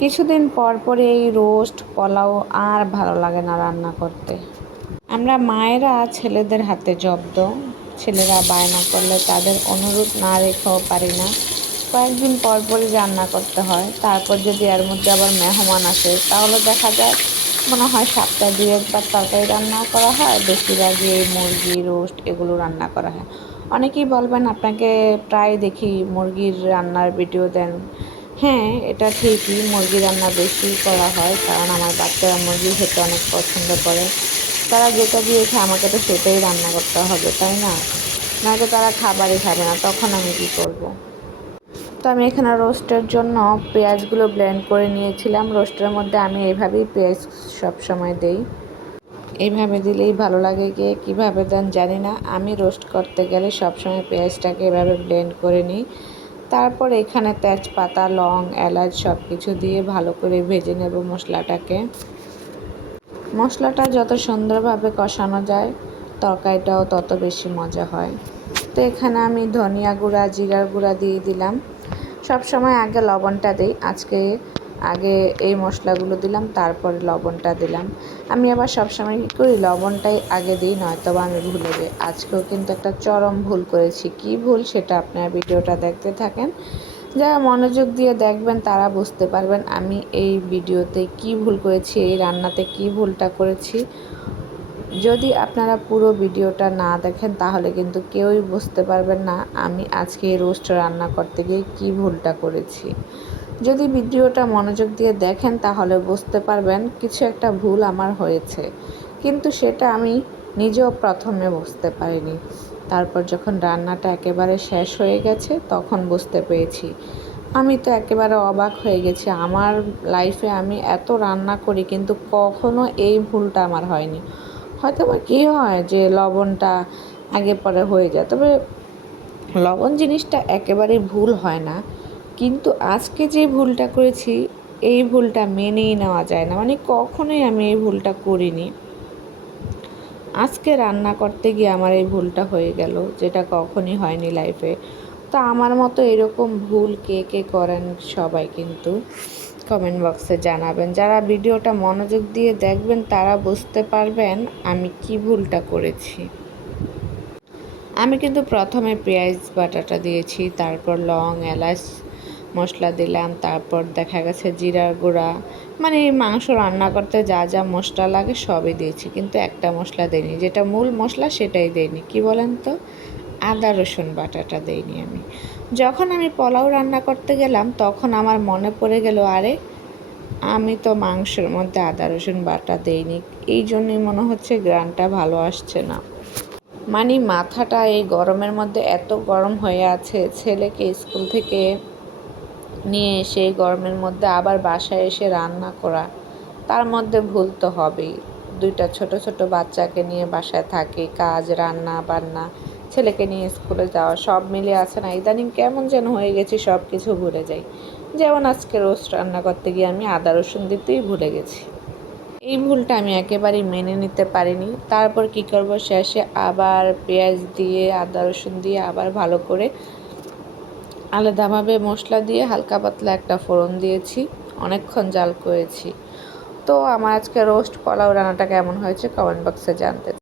কিছুদিন পর পরে এই রোস্ট পোলাও আর ভালো লাগে না রান্না করতে। আমরা মায়েরা ছেলেদের হাতে জব্দ। ছেলেরা বায়না করলে তাদের অনুরোধ না রেখেও পারি না। কয়েকদিন পর পরই রান্না করতে হয়। তারপর যদি এর মধ্যে আবার মেহমান আসে তাহলে দেখা যায় মনে হয় সপ্তাহে 2-1 বার তরকারি রান্নাও করা হয়, বেশিরভাগই এই মুরগি রোস্ট এগুলো রান্না করা হয়। অনেকেই বলবেন আপনাকে প্রায় দেখি মুরগির রান্নার ভিডিও দেন। হ্যাঁ, এটা ঠিকই, মুরগি রান্না বেশি করা হয় কারণ আমার বাচ্চারা মুরগি খেতে অনেক পছন্দ করে। তারা যেটা দিয়ে খায় আমাকে তো সেটাই রান্না করতে হবে, তাই না? নয়তো তারা খাবারই খাবে না, তখন আমি কী করব? তো আমি এখানে রোস্টের জন্য পেঁয়াজগুলো ব্লেন্ড করে নিয়েছিলাম। রোস্টের মধ্যে আমি এইভাবেই পেঁয়াজ সবসময় দেই। এইভাবে দিলেই ভালো লাগে, গিয়ে কীভাবে দেন জানি না। আমি রোস্ট করতে গেলে সবসময় পেঁয়াজটাকে এভাবে ব্লেন্ড করে নিই। তারপর এখানে তেজপাতা, লং, এলাচ সব কিছু দিয়ে ভালো করে ভেজে নেব মশলাটাকে। মশলাটা যত সুন্দরভাবে কষানো যায় তরকারিটাও তত বেশি মজা হয়। তো এখানে আমি ধনিয়া গুঁড়া, জিরার গুঁড়া দিয়ে দিলাম। সব সময় আগে লবণটা দিই, আজকে আগে এই মশলাগুলো দিলাম তারপরে লবণটা দিলাম। আমি আবার সবসময় কী করি, লবণটাই আগে দিই, নয়তো বা আমি ভুলে যাই। আজকেও কিন্তু একটা চরম ভুল করেছি। কী ভুল সেটা আপনারা ভিডিওটা দেখতে থাকেন। যারা মনোযোগ দিয়ে দেখবেন তারা বুঝতে পারবেন আমি এই ভিডিওতে কি ভুল করেছি, এই রান্নাতে কি ভুলটা করেছি। যদি আপনারা পুরো ভিডিওটা না দেখেন তাহলে কিন্তু কেউই বুঝতে পারবেন না আমি আজকে এই রোস্ট রান্না করতে গিয়ে কী ভুলটা করেছি। যদি ভিডিওটা মনোযোগ দিয়ে দেখেন তাহলে বুঝতে পারবেন কিছু একটা ভুল আমার হয়েছে, কিন্তু সেটা আমি নিজেও প্রথমে বুঝতে পারিনি। তারপর যখন রান্নাটা একেবারে শেষ হয়ে গেছে তখন বুঝতে পেরেছি। আমি তো একেবারে অবাক হয়ে গেছি। আমার লাইফে আমি এত রান্না করি কিন্তু কখনো এই ভুলটা আমার হয়নি। হয়তো বা কী হয় যে লবণটা আগে পরে হয়ে যায়, তবে লবণ জিনিসটা একেবারেই ভুল হয় না। কিন্তু আজকে যে ভুলটা করেছি এই ভুলটা মেনেই নেওয়া যায় না, মানে কখনোই আমি এই ভুলটা করিনি। আজকে রান্না করতে গিয়ে আমার এই ভুলটা হয়ে গেল, যেটা কখনই হয়নি লাইফে। তো আমার মতো এরকম ভুল কে কে করেন সবাই কিন্তু কমেন্ট বক্সে জানাবেন। যারা ভিডিওটা মনোযোগ দিয়ে দেখবেন তারা বুঝতে পারবেন আমি কি ভুলটা করেছি। আমি কিন্তু প্রথমে পেঁয়াজ বাটাটা দিয়েছি, তারপর লং, এলাচ মশলা দিলাম, তারপর দেখা গেছে জিরার গুঁড়া, মানে মাংস রান্না করতে যা যা মশলা লাগে সবই দিয়েছি, কিন্তু একটা মশলা দিইনি, যেটা মূল মশলা সেটাই দিইনি। কি বলেন তো? আদা রসুন বাটাটা দিইনি আমি। যখন আমি পোলাও রান্না করতে গেলাম তখন আমার মনে পড়ে গেল, আরে আমি তো মাংসের মধ্যে আদা রসুন বাটা দিইনি, এই জন্যই মনে হচ্ছে গ্রানটা ভালো আসছে না। মানে মাথাটা এই গরমের মধ্যে এত গরম হয়ে আছে, ছেলেকে স্কুল থেকে নিয়ে এসে গরমের মধ্যে আবার বাসায় এসে রান্না করা, তার মধ্যে ভুল তো হবেই। 2টা ছোট ছোট বাচ্চাকে নিয়ে বাসায় থাকি, কাজ, রান্না বান্না, ছেলেকে নিয়ে স্কুলে যাওয়া, সব মিলে আছে না, ইদানিং কেমন যেন হয়ে গেছি, সব কিছু ভুলে যাই। যেমন আজকে রোস্ট রান্না করতে গিয়ে আমি আদা রসুন দিতেই ভুলে গেছি। এই ভুলটা আমি একেবারেই মেনে নিতে পারিনি। তারপর কি করব, শেষে আবার পেঁয়াজ দিয়ে আদা রসুন দিয়ে আবার ভালো করে আলাদাভাবে মশলা দিয়ে হালকা পাতলা একটা ফোড়ন দিয়েছি, অনেকক্ষণ জাল করেছি। তো আমার আজকে রোস্ট পোলাও রান্নাটা কেমন হয়েছে কমেন্ট বক্সে জানতে